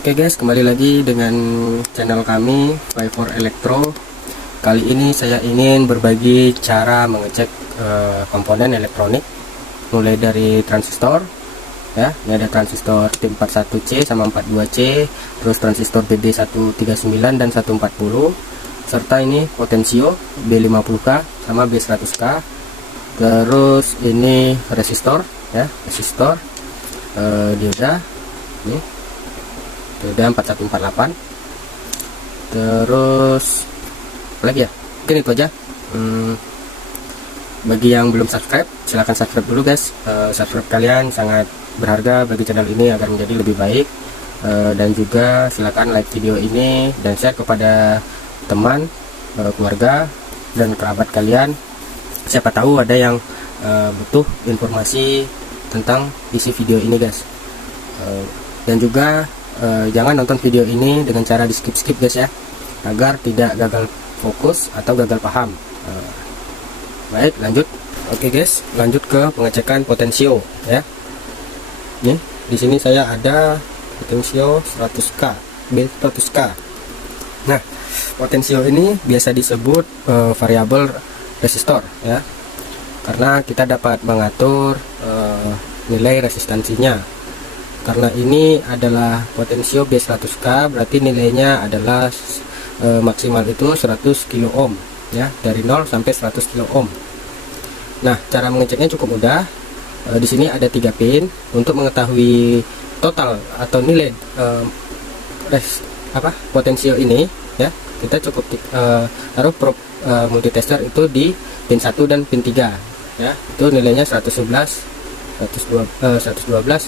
Oke guys, kembali lagi dengan channel kami Y4 Elektro. Kali ini saya ingin berbagi cara mengecek komponen elektronik, mulai dari transistor ya. Ini ada transistor T41C sama 42C, terus transistor BB139 dan 140, serta ini potensio B50K sama B100K. Terus ini resistor ya, resistor dioda ini, dioda 4148. Terus apa lagi ya, mungkin itu aja. Bagi yang belum subscribe, silahkan subscribe dulu guys. Subscribe kalian sangat berharga bagi channel ini agar menjadi lebih baik. Dan juga silahkan like video ini dan share kepada teman, keluarga dan kerabat kalian. Siapa tahu ada yang butuh informasi tentang isi video ini guys. Dan juga jangan nonton video ini dengan cara di skip guys ya, agar tidak gagal fokus atau gagal paham. Baik, lanjut. Oke guys, lanjut ke pengecekan potensio ya. Nih, di sini saya ada potensio 100K, B100K. Nah, potensio ini biasa disebut variabel resistor ya, karena kita dapat mengatur nilai resistansinya. Karena ini adalah potensio B100K, berarti nilainya adalah maksimal itu 100 kilo ohm ya, dari 0 sampai 100 kilo ohm. Nah, cara mengeceknya cukup mudah. Di sini ada 3 pin. Untuk mengetahui total atau nilai potensio ini ya, kita cukup taruh probe multitester itu di pin 1 dan pin 3 ya. Itu nilainya 112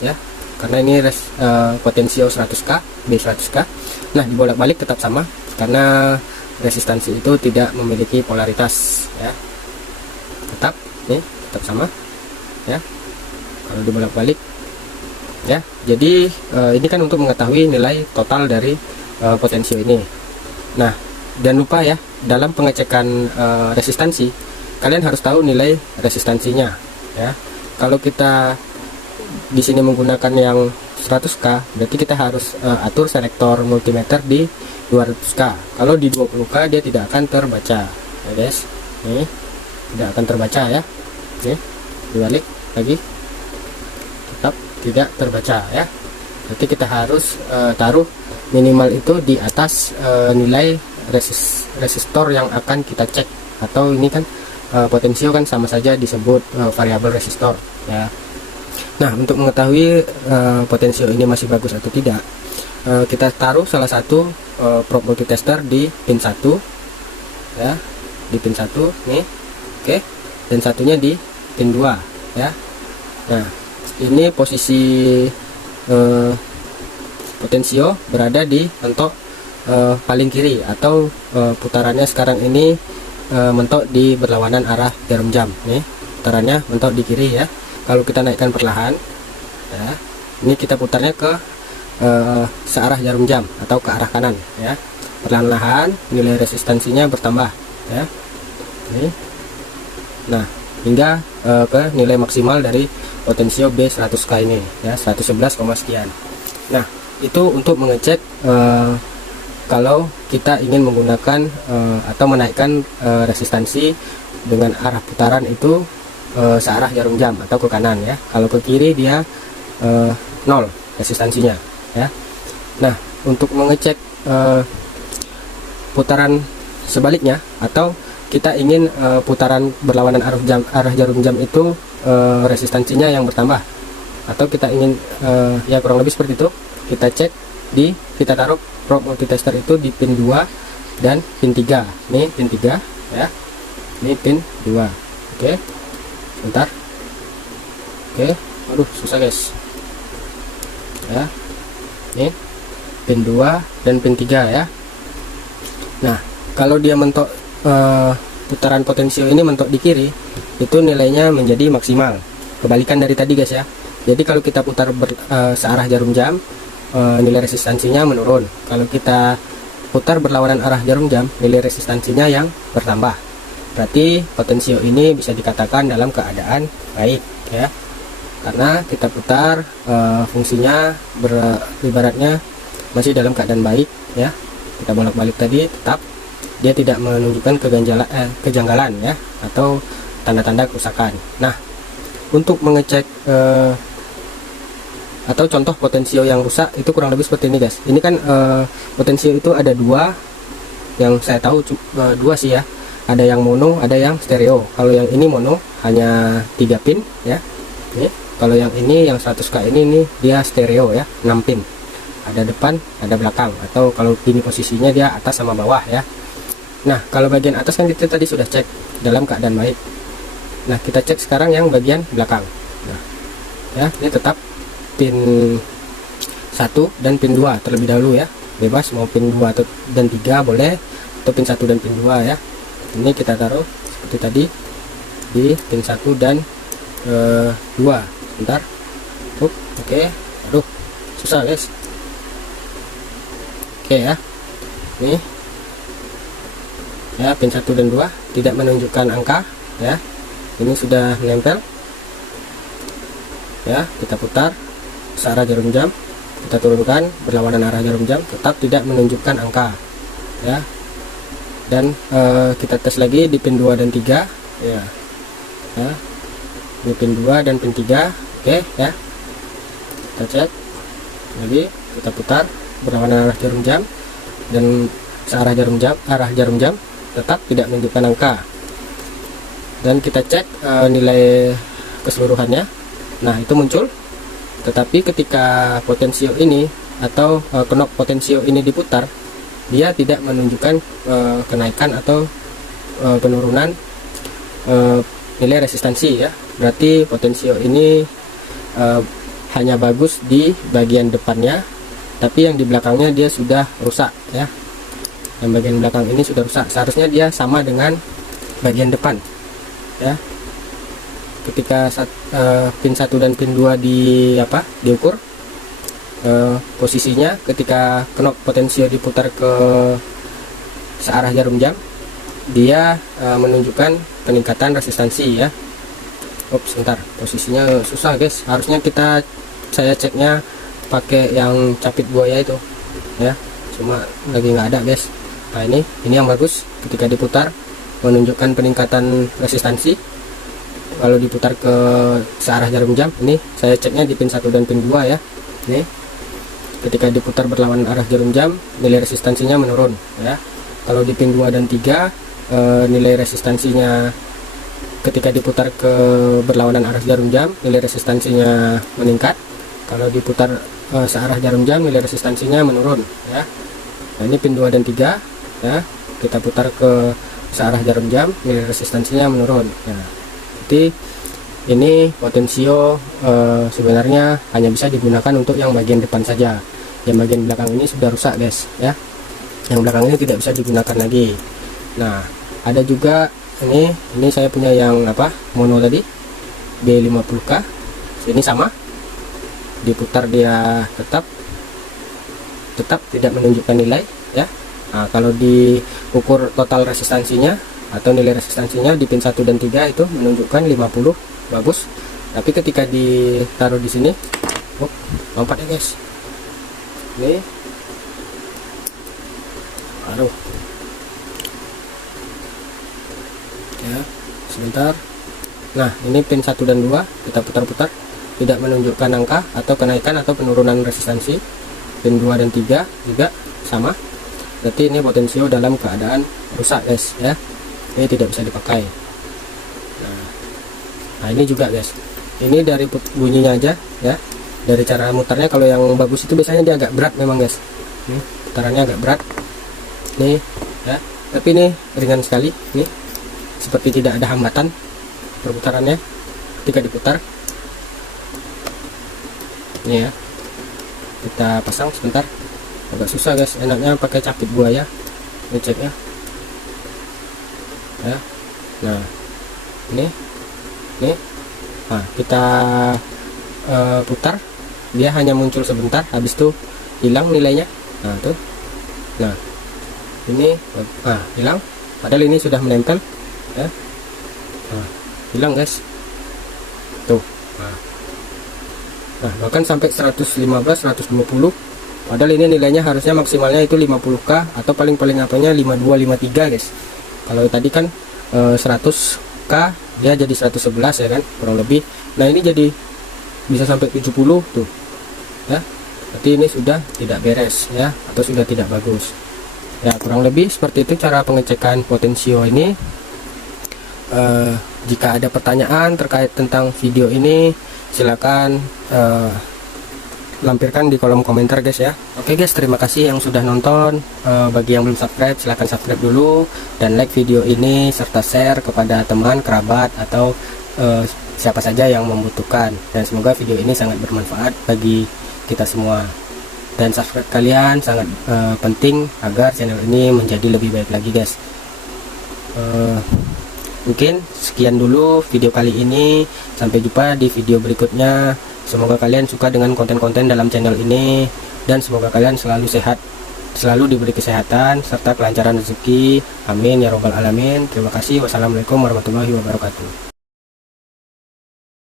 ya, karena ini potensio 100K, B100K. Nah, dibolak-balik tetap sama karena resistansi itu tidak memiliki polaritas ya, tetap sama ya kalau dibolak-balik ya. Jadi ini kan untuk mengetahui nilai total dari potensio ini. Nah, dan lupa ya, dalam pengecekan resistansi kalian harus tahu nilai resistansinya ya. Kalau kita di sini menggunakan yang 100K, berarti kita harus atur selektor multimeter di 200K. Kalau di 20K dia tidak akan terbaca ya guys. Nih, tidak akan terbaca ya. Nih, dibalik lagi, tetap tidak terbaca ya. Berarti kita harus taruh minimal itu di atas nilai resistor yang akan kita cek. Atau ini kan potensio kan sama saja disebut variabel resistor ya. Nah, untuk mengetahui potensio ini masih bagus atau tidak, kita taruh salah satu probe multitester di pin 1 ya, di pin 1 nih. Oke, dan satunya di pin 2 ya. Nah, ini posisi potensio berada di mentok paling kiri, atau putarannya sekarang ini mentok di berlawanan arah jarum jam nih. Putarannya mentok di kiri ya. Kalau kita naikkan perlahan ya, ini kita putarnya ke searah jarum jam atau ke arah kanan ya. Perlahan-lahan nilai resistansinya bertambah ya. Ini. Nah, hingga ke nilai maksimal dari potensio B100K ini ya, 111, sekian. Nah, itu untuk mengecek kalau kita ingin menggunakan atau menaikkan resistansi dengan arah putaran itu searah jarum jam atau ke kanan ya. Kalau ke kiri dia 0 resistansinya ya. Nah, untuk mengecek putaran sebaliknya, atau kita ingin putaran berlawanan arah jarum jam itu resistansinya yang bertambah, atau kita ingin ya kurang lebih seperti itu, kita taruh probe multitester itu di pin 2 dan pin 3. Nih pin 3 ya, ini pin 2. Oke, bentar. Oke, aduh susah guys ya. Nih pin 2 dan pin 3 ya. Nah, kalau dia mentok putaran potensio ini mentok di kiri, itu nilainya menjadi maksimal, kebalikan dari tadi guys ya. Jadi kalau kita putar searah jarum jam, nilai resistansinya menurun. Kalau kita putar berlawanan arah jarum jam, nilai resistansinya yang bertambah. Berarti potensio ini bisa dikatakan dalam keadaan baik ya, karena kita putar fungsinya ibaratnya masih dalam keadaan baik ya. Kita bolak-balik tadi, tetap dia tidak menunjukkan kejanggalan ya, atau tanda-tanda kerusakan. Nah, untuk mengecek atau contoh potensio yang rusak itu kurang lebih seperti ini guys. Ini kan potensio itu ada dua, yang saya tahu dua sih ya. Ada yang mono, ada yang stereo. Kalau yang ini mono hanya 3 pin ya. Ini. Kalau yang ini yang 100K ini dia stereo ya, 6 pin. Ada depan, ada belakang, atau kalau ini posisinya dia atas sama bawah ya. Nah, kalau bagian atas kan kita tadi sudah cek dalam keadaan baik. Nah, kita cek sekarang yang bagian belakang. Nah, ya, ini tetap pin 1 dan pin 2 terlebih dahulu ya. Bebas mau pin 2 dan 3 boleh, atau pin 1 dan pin 2 ya. Ini kita taruh seperti tadi di pin 1 dan 2. Bentar. Oke. Aduh, susah guys. Oke ya. Nih. Ya, pin 1 dan 2 tidak menunjukkan angka ya. Ini sudah menempel. Ya, kita putar searah jarum jam, kita turunkan berlawanan arah jarum jam, tetap tidak menunjukkan angka ya. Dan kita tes lagi di pin 2 dan 3 ya. Ya, ini pin 2 dan pin 3. Oke ya, kita cek lagi, kita putar berlawanan arah jarum jam, dan searah arah jarum jam tetap tidak menunjukkan angka. Dan kita cek nilai keseluruhannya. Nah, itu muncul, tetapi ketika potensio ini atau knob potensio ini diputar, dia tidak menunjukkan kenaikan atau penurunan nilai resistansi ya. Berarti potensio ini hanya bagus di bagian depannya, tapi yang di belakangnya dia sudah rusak ya. Yang bagian belakang ini sudah rusak, seharusnya dia sama dengan bagian depan ya. Ketika pin 1 dan pin 2 diukur posisinya, ketika knob potensio diputar ke searah jarum jam, dia menunjukkan peningkatan resistansi ya. Sebentar, posisinya susah guys. Harusnya saya ceknya pakai yang capit buaya itu ya, cuma lagi nggak ada guys. Nah, ini yang bagus, ketika diputar menunjukkan peningkatan resistansi. Kalau diputar ke searah jarum jam, ini saya ceknya di pin 1 dan pin 2 ya. Ini ketika diputar berlawanan arah jarum jam, nilai resistansinya menurun ya. Kalau di pin 2 dan 3 nilai resistansinya ketika diputar ke berlawanan arah jarum jam, nilai resistansinya meningkat. Kalau diputar searah jarum jam, nilai resistansinya menurun ya. Nah, ini pin 2 dan 3 ya, kita putar ke searah jarum jam, nilai resistansinya menurun. Nah, jadi ini potensio sebenarnya hanya bisa digunakan untuk yang bagian depan saja. Yang bagian belakang ini sudah rusak guys ya. Yang belakang ini tidak bisa digunakan lagi. Nah, ada juga ini saya punya yang mono tadi, B50K. Ini sama, diputar dia tetap tidak menunjukkan nilai ya. Nah, kalau diukur total resistansinya atau nilai resistansinya di pin 1 dan 3 itu menunjukkan 50, bagus. Tapi ketika ditaruh di sini, lompat ya guys. Ini aduh ya, sebentar. Nah, ini pin 1 dan 2 kita putar-putar, tidak menunjukkan angka atau kenaikan atau penurunan resistansi. Pin 2 dan 3 juga sama, berarti ini potensio dalam keadaan rusak guys ya. Ini tidak bisa dipakai. Nah, ini juga guys, ini dari bunyinya aja ya, dari cara mutarnya. Kalau yang bagus itu biasanya dia agak berat memang guys. Putarannya agak berat nih ya, tapi ini ringan sekali nih, seperti tidak ada hambatan perputarannya ketika diputar. Ini ya, kita pasang sebentar, agak susah guys, enaknya pakai capit buaya ngeceknya ya. Nah, ini nah, kita putar, dia hanya muncul sebentar, habis itu hilang nilainya. Nah tuh, nah ini hilang, padahal ini sudah menempel ya. Nah, hilang guys tuh. Nah, bahkan sampai 115, 120 Padahal ini nilainya harusnya maksimalnya itu 50k atau paling apanya 52 53 guys. Kalau tadi kan 100k dia jadi 111 ya kan, kurang lebih. Nah ini jadi bisa sampai 70 tuh ya, berarti ini sudah tidak beres ya, atau sudah tidak bagus ya. Kurang lebih seperti itu cara pengecekan potensio ini. Jika ada pertanyaan terkait tentang video ini, silakan lampirkan di kolom komentar guys ya. Oke guys, terima kasih yang sudah nonton. Bagi yang belum subscribe, silahkan subscribe dulu dan like video ini serta share kepada teman, kerabat, atau siapa saja yang membutuhkan. Dan semoga video ini sangat bermanfaat bagi kita semua. Dan subscribe kalian sangat penting agar channel ini menjadi lebih baik lagi guys. Mungkin sekian dulu video kali ini. Sampai jumpa di video berikutnya. Semoga kalian suka dengan konten-konten dalam channel ini, dan semoga kalian selalu sehat, selalu diberi kesehatan serta kelancaran rezeki. Amin ya robbal alamin. Terima kasih. Wassalamualaikum warahmatullahi wabarakatuh.